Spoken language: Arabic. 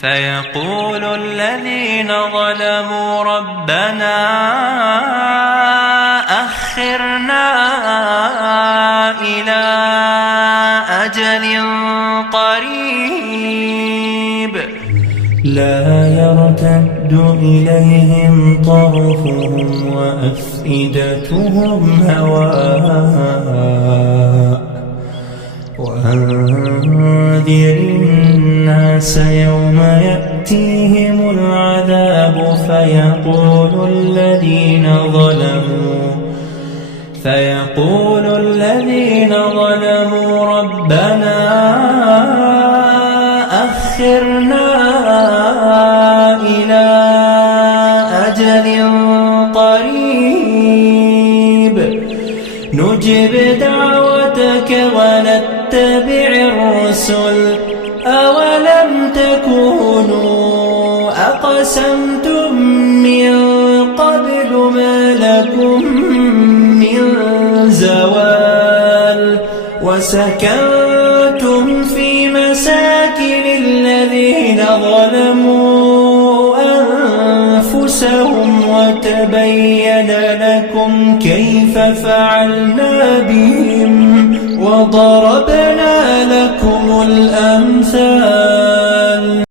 فيقول الذين ظلموا ربنا أخرنا إلى أجل قريب لا يرتد إليهم طرفهم وأفئدتهم هواء وأنذر الناس يوم يأتيهم العذاب فيقول الذين ظلموا ربنا أخرنا إلى أجل قريب نجب دعوتك ونتبع الرسل أولم تكونوا أقسمتم من قبل ما لكم من زوال وسكنتم في مساكن الذين ظلموا أنفسهم وتبين لكم كيف فعلنا بهم وضربنا لكم الأمثال